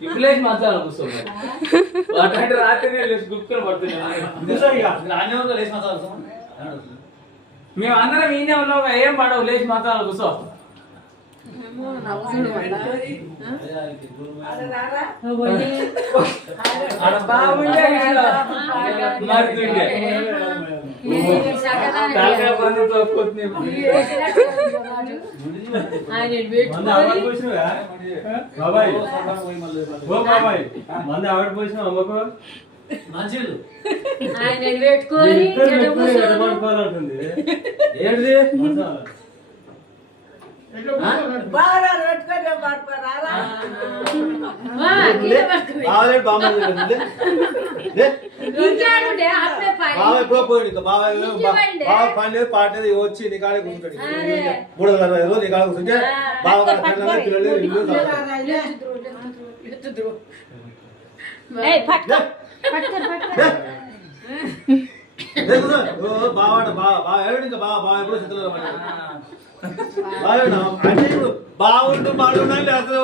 ఇప్పుడు లేచి మాట్లాడాలి కూర్చోండి అట్లాంటి రాత్రి లేచి గుర్తులు పడుతున్నాయి మేము అందరం ఈయనే ఉన్నాం ఏం పడవు లేచి మాట్లాడాలి కూర్చో బాగుండే మంది ఆవిడ పోసిన అమ్మకు పడుకోవాలంటుంది ఏంటిది పండుగ పాటది వచ్చి నీ కాడే కూర్చుంటాడు 360 నీ కాడ కూర్చుంటే బాగా పిల్లలు ఇల్లు బావాడ బాగా ఇంకా బాగా ఎప్పుడు చిత్రాలు బాగుండు బాగుండాలి అసలు